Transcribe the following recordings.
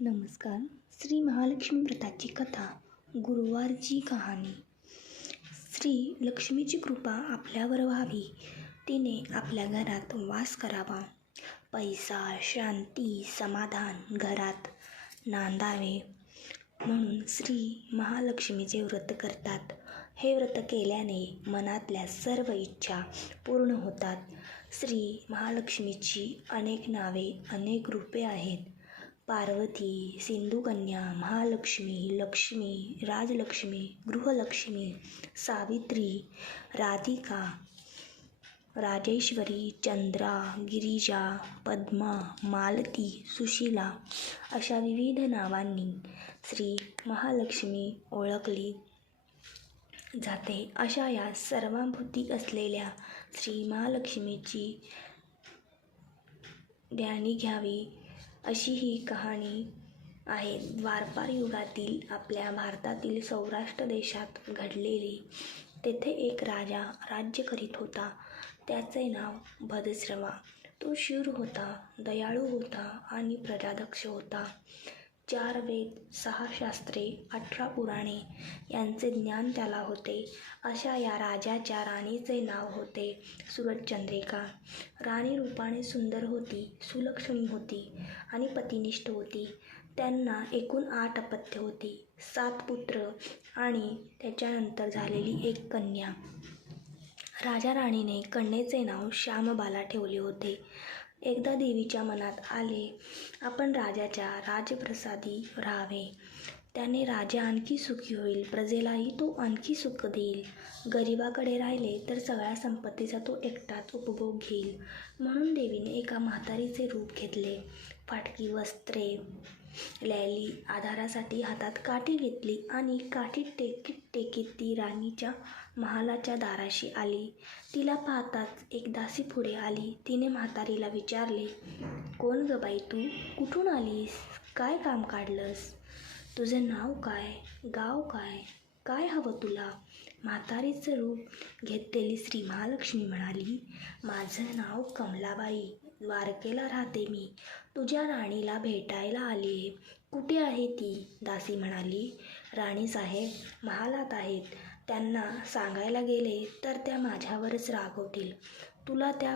नमस्कार. श्री महालक्ष्मी व्रताची कथा. गुरुवारची कहाणी. श्री लक्ष्मीची कृपा आपल्यावर व्हावी, तिने आपल्या घरात वास करावा, पैसा, शांती, समाधान घरात नांदावे म्हणून श्री महालक्ष्मीचे व्रत करतात. हे व्रत केल्याने मनातल्या सर्व इच्छा पूर्ण होतात. श्री महालक्ष्मीची अनेक नावे, अनेक रूपे आहेत. पार्वती, सिंधुकन्या, महालक्ष्मी, लक्ष्मी, राजलक्ष्मी, गृहलक्ष्मी, सावित्री, राधिका, राजेश्वरी, चंद्रा, गिरिजा, पद्मा, मालती, सुशीला अशा विविध नावांनी श्री महालक्ष्मी ओळखली जाते. अशा या सर्वांभूती असलेल्या श्री महालक्ष्मीची ध्यानी घ्यावी अशी ही कहाणी आहे. द्वापार युगातील आपल्या भारतातील सौराष्ट्र देशात घडलेली. तेथे एक राजा राज्य करीत होता. त्याचे नाव भद्रश्रवा. तो शूर होता, दयाळू होता आणि प्रजादक्ष होता. 4 वेद, 6 शास्त्रे, 18 पुराणे यांचे ज्ञान त्याला होते. अशा या राजाच्या राणीचे नाव होते सुरचंद्रिका. राणी रूपाने सुंदर होती, सुलक्षणी होती आणि पतिनिष्ठ होती. त्यांना एकूण 8 अपत्ये होती, 7 पुत्र आणि त्याच्यानंतर झालेली 1 कन्या. राजा राणीने कन्येचे नाव श्यामबाला ठेवले होते. एकदा देवीच्या मनात आले, आपण राजाच्या राजप्रसादी राहावे. त्याने राजा आणखी सुखी होईल, प्रजेलाही तो आणखी सुख देईल. गरिबाकडे राहिले तर सगळ्या संपत्तीचा तो एकटाच उपभोग घेईल. म्हणून देवीने एका म्हातारीचे रूप घेतले. फाटकी वस्त्रे ल्याली, आधारासाठी हातात काठी घेतली आणि काठी टेकीत ती राणीच्या महालाच्या दाराशी आली. तिला पाहताच एक दासी पुढे आली. तिने म्हातारीला विचारले, कोण ग बाई तू? कुठून आलीस? काय काम काढलंस? तुझं नाव काय? गाव काय? काय हवं तुला? म्हातारीचं रूप घेतलेली श्री महालक्ष्मी म्हणाली, माझं नाव कमलाबाई, द्वारकेला राहते मी. तुझ्या राणीला भेटायला आलीये. कुठे आहे ती? दासी म्हणाली, राणीसाहेब महालात आहेत. त्यांना सांगायला गेले तर त्या माझ्यावरच रागवतील. तुला त्या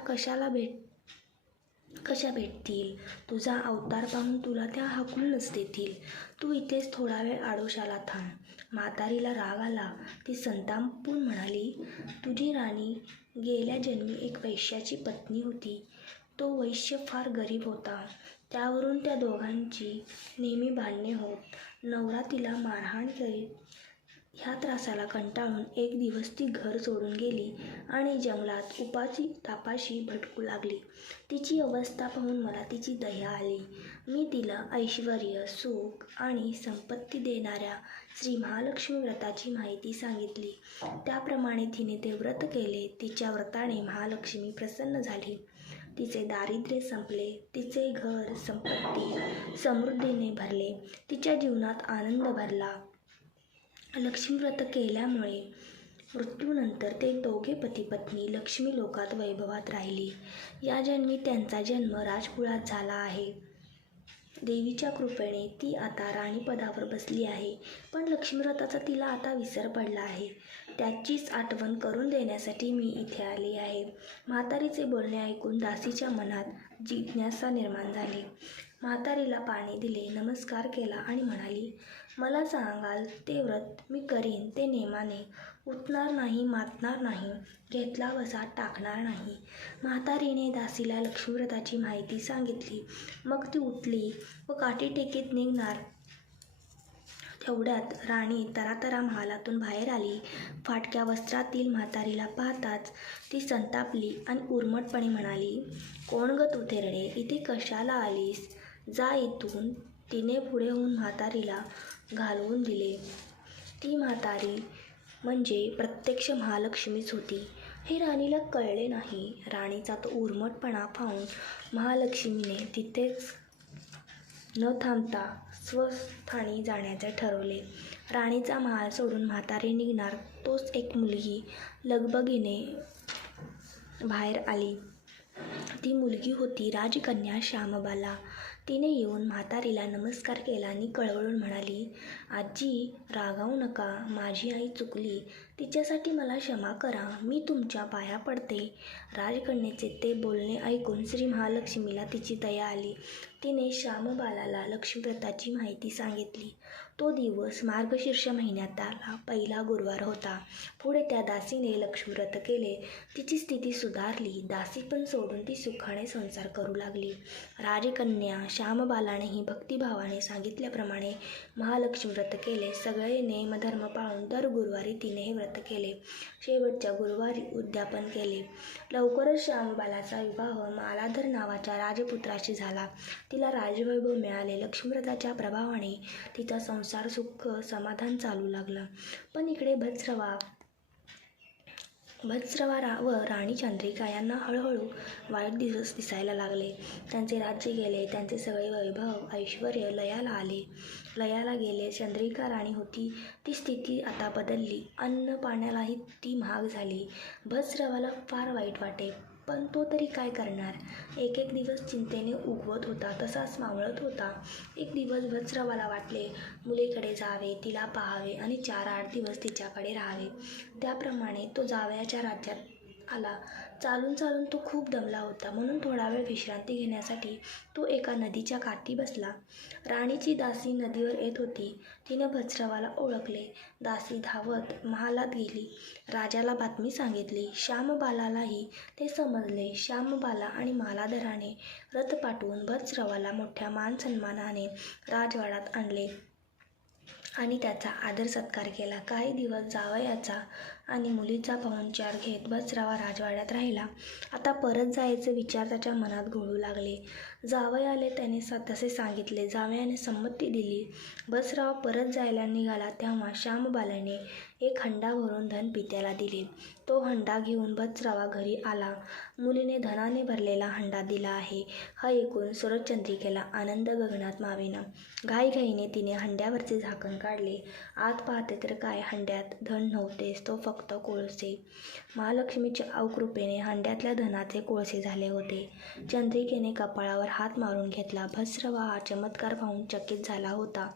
कशा भेटतील? तुझा अवतार पाहून तुला त्या हाकलूनच देतील. तू इथेच थोडा वेळ आडोशाला थांब. म्हातारीला राग आला. ती संतापून म्हणाली, तुझी राणी गेल्या जन्मी एक वैश्याची पत्नी होती. तो वैश्य फार गरीब होता. त्यावरून त्या दोघांची नेहमी भांडणे होत. नवरा तिला मारहाण करीत. ह्या त्रासाला कंटाळून एक दिवस ती घर सोडून गेली आणि जंगलात उपाशी तापाशी भटकू लागली. तिची अवस्था पाहून मला तिची दया आली. मी तिला ऐश्वर्य, सुख आणि संपत्ती देणाऱ्या श्री महालक्ष्मी व्रताची माहिती सांगितली. त्याप्रमाणे तिने ते व्रत केले. तिच्या व्रताने महालक्ष्मी प्रसन्न झाली. तिचे दारिद्र्य संपले. तिचे घर संपत्ती समृद्धीने भरले. तिच्या जीवनात आनंद भरला. लक्ष्मी व्रत केल्यामुळे मृत्यूनंतर ते दोघे पती-पत्नी लक्ष्मी लोकात वैभवात राहिली. या जन्मी त्यांचा जन्म राजकुळात झाला आहे. देवीच्या कृपेने ती आता राणीपदावर बसली आहे. पण लक्ष्मीव्रताचा तिला आता विसर पडला आहे. त्याचीच आठवण करून देण्यासाठी मी इथे आली आहे. म्हातारीचे बोलणे ऐकून दासीच्या मनात जिज्ञासा निर्माण झाली. म्हातारीला पाणी दिले, नमस्कार केला आणि म्हणाली, मला सांगाल ते व्रत मी करीन. ते नेमाने उठणार नाही, मातणार नाही, घेतला वसा टाकणार नाही. म्हातारीने दासीला लक्ष्मीव्रताची माहिती सांगितली. मग ती उठली व काठी टेकीत निघणार. तेवढ्यात राणी तरातरा महालातून बाहेर आली. फाटक्या वस्त्रातील म्हातारीला पाहताच ती संतापली आणि उर्मटपणे म्हणाली, कोण ग तू थेरडे? इथे कशाला आलीस? जा इथून. तिने पुढे होऊन म्हातारीला घालवून दिले. ती म्हातारी म्हणजे प्रत्यक्ष महालक्ष्मीच होती. हे राणीला कळले नाही. राणीचा तो उर्मटपणा पाहून महालक्ष्मीने तिथेच न थांबता स्वस्थानी जाण्याचे ठरवले. राणीचा महाल सोडून म्हातारी निघणार तोच एक मुलगी लगबगीने बाहेर आली. ती मुलगी होती राजकन्या श्यामबाला. तिने येऊन म्हातारीला नमस्कार केला आणि कळवळून म्हणाली, आजी रागावू नका, माझी आई चुकली, तिच्यासाठी मला क्षमा करा, मी तुमच्या पाया पडते. राजकन्येचे ते बोलणे ऐकून श्री महालक्ष्मीला तिची दया आली. तिने श्यामबालाला लक्ष्मीव्रताची माहिती सांगितली. तो दिवस मार्गशीर्ष महिन्यातला पहिला गुरुवार होता. पुढे त्या दासीने लक्ष्मीव्रत केले. तिची स्थिती सुधारली. दासी पण सोडून ती सुखाने संसार करू लागली. राजकन्या श्यामबालानेही भक्तिभावाने सांगितल्याप्रमाणे महालक्ष्मी व्रत केले. सगळे नेम धर्म पाळून दर गुरुवारी तिने हे व्रत केले. शेवटच्या गुरुवारी उद्यापन केले. लवकरच श्यामबालाचा विवाह मालाधर नावाच्या राजपुत्राशी झाला. तिला राजवैभव मिळाले. लक्ष्मीव्रताच्या प्रभावाने तिचा संसार सुख समाधान चालू लागला. पण इकडे भद्रवा व राणी चंद्रिका यांना हळूहळू वाईट दिवस दिसायला लागले. त्यांचे राज्य गेले. त्यांचे सगळे वैभव ऐश्वर लयाला गेले. चंद्रिका राणी होती ती स्थिती आता बदलली. अन्न पाण्यालाही ती महाग झाली. भद्रवाला फार वाईट वाटे, पण तो तरी काय करणार. एक एक दिवस चिंतेने उगवत होता तसाच मावळत होता. एक दिवस भद्रवाला वाटले मुलीकडे जावे, तिला पाहावे आणि 4-8 दिवस तिच्याकडे राहावे. त्याप्रमाणे तो जावयाच्या राज्यात आला. चालून चालून तो खूप दमला होता, म्हणून थोडा वेळ विश्रांती घेण्यासाठी तो एका नदीच्या काठी बसला. राणीची दासी नदीवर येत होती. तिने भद्रवाला ओळखले. दासी धावत महालात गेली. राजाला बातमी सांगितली. श्यामबालालाही ते समजले. श्यामबाला आणि मालाधराने रथ पाठवून भद्रवाला मोठ्या मानसन्मानाने राजवाड्यात आणले आणि त्याचा आदर सत्कार केला. काही दिवस जावयाचा आणि मुलीचा पाहुणचार घेत भद्रवा राजवाड्यात राहिला. आता परत जायचे विचार त्याच्या मनात घोळू लागले. जावयाला त्याने तसे सांगितले. जावयाने संमती दिली. भद्रवा परत जायला निघाला तेव्हा श्यामबालाने एक हंडा भरून धन पित्याला दिले. तो हंडा घेऊन भद्रवा घरी आला. मुलीने धनाने भरलेला हंडा दिला आहे हा ऐकून सुरचंद्रिकेला आनंद गगनात मावेना. घाईघाईने तिने हंड्यावरचे झाकण काढले. आत पाहते तर काय, हंड्यात धन नव्हतेच, तो फक्त कोळसे. महालक्ष्मीच्या अवकृपेने हंड्यातल्या धनाचे कोळसे झाले होते. चंद्रिकेने कपाळावर हात मारून घेतला. भद्रवा हा चमत्कार पाहून चकित झाला होता.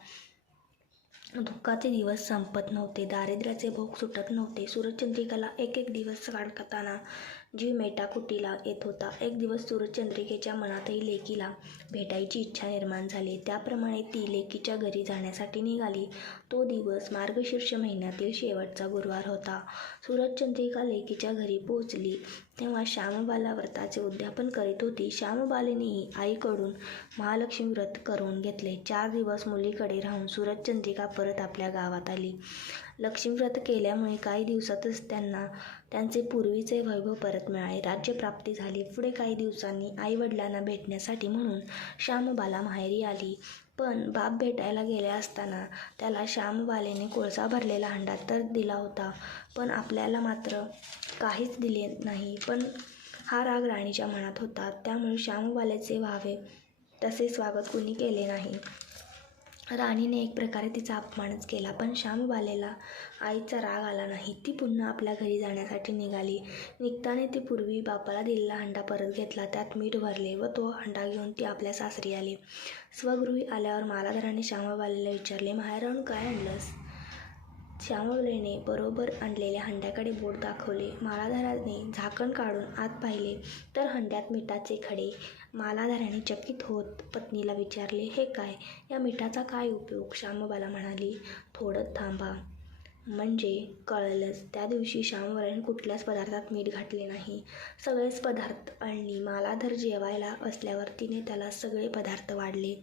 दुःखाचे दिवस संपत नव्हते. दारिद्र्याचे भोग सुटत नव्हते. सुरचंद्रिकाला एक एक दिवस काढताना जीव मेटाकुटीला येत होता. एक दिवस सुरचंद्रिकेच्या मनातही लेकीला भेटायची इच्छा निर्माण झाली. त्याप्रमाणे ती लेकीच्या घरी जाण्यासाठी निघाली. तो दिवस मार्गशीर्ष महिन्यातील शेवटचा गुरुवार होता. सुरचंद्रिका लेकीच्या घरी पोहोचली तेव्हा श्यामबाला व्रताचे उद्यापन करीत होती. श्यामबालेनेही आईकडून महालक्ष्मी व्रत करून घेतले. 4 दिवस मुलीकडे राहून सुरचंद्रिका परत आपल्या गावात आली. लक्ष्मीव्रत केल्यामुळे काही दिवसातच त्यांना त्यांचे पूर्वीचे वैभव परत मिळाले. राज्यप्राप्ती झाली. पुढे काही दिवसांनी आईवडिलांना भेटण्यासाठी म्हणून श्यामबाला माहेरी आली. पण बाप भेटायला गेले असताना त्याला श्यामबालेने कोळसा भरलेला हंडा तर दिला होता, पण आपल्याला मात्र काहीच दिले नाही. पण हा राग राणीच्या मनात होता. त्यामुळे श्यामबालेचे व्हावे तसे स्वागत कुणी केले नाही. राणीने एक प्रकारे तिचा अपमानच केला. पण श्यामबालेला आईचा राग आला नाही. ती पुन्हा आपल्या घरी जाण्यासाठी निघाली. निघताना ती पूर्वी बापाला दिलेला हंडा परत घेतला. त्यात मीठ भरले व तो हंडा घेऊन ती आपल्या सासरी आली. स्वगृही आल्यावर मालाधराने श्यामबालेला विचारले, माहेरहून काय आणलंस? श्यामबालेने बरोबर आणलेल्या हंड्याकडे बोट दाखवले. मालाधराने झाकण काढून आत पाहिले तर हंड्यात मिठाचे खडे. मालाधराने चकित होत पत्नीला विचारले, हे काय? या मिठाचा काय उपयोग? श्यामबाला म्हणाली, थोडं थांबा म्हणजे कळलंच. त्या दिवशी श्यामबालाने कुठल्याच पदार्थात मीठ घातले नाही. सगळेच पदार्थ अळणी. मालाधर जेवायला बसल्यावर तिने त्याला सगळे पदार्थ वाढले.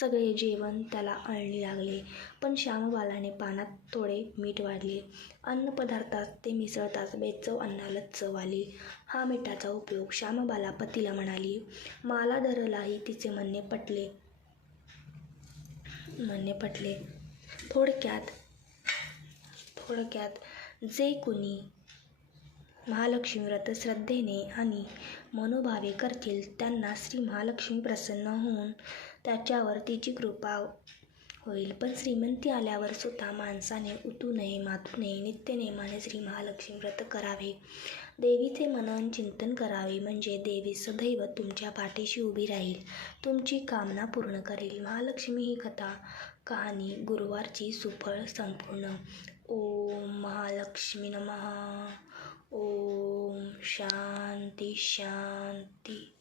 सगळे जेवण त्याला अळणी लागले. पण श्यामबालाने पानात थोडे मीठ वाढले. अन्न पदार्थात ते मिसळताच बेचव अन्नाला चव आली. हा मिठाचा उपयोग. श्यामबाला पतीला म्हणाली. मालाधरलाही तिचे म्हणणे पटले. थोडक्यात जे कुणी महालक्ष्मी व्रत श्रद्धेने आणि मनोभावे करतील त्यांना श्री महालक्ष्मी प्रसन्न होऊन त्याच्यावर तिची कृपा होईल. पण श्रीमंती आल्यावर सुद्धा माणसाने उतू नये, मातू नये. नित्यनेमाने श्री महालक्ष्मी व्रत करावे. देवीचे मनन चिंतन करावे, म्हणजे देवी सदैव तुमच्या पाठीशी उभी राहील, तुमची कामना पूर्ण करेल. महालक्ष्मी ही कहाणी गुरुवारची सुफळ संपूर्ण. ओम महालक्ष्मी नमः. ओम शांती शांती.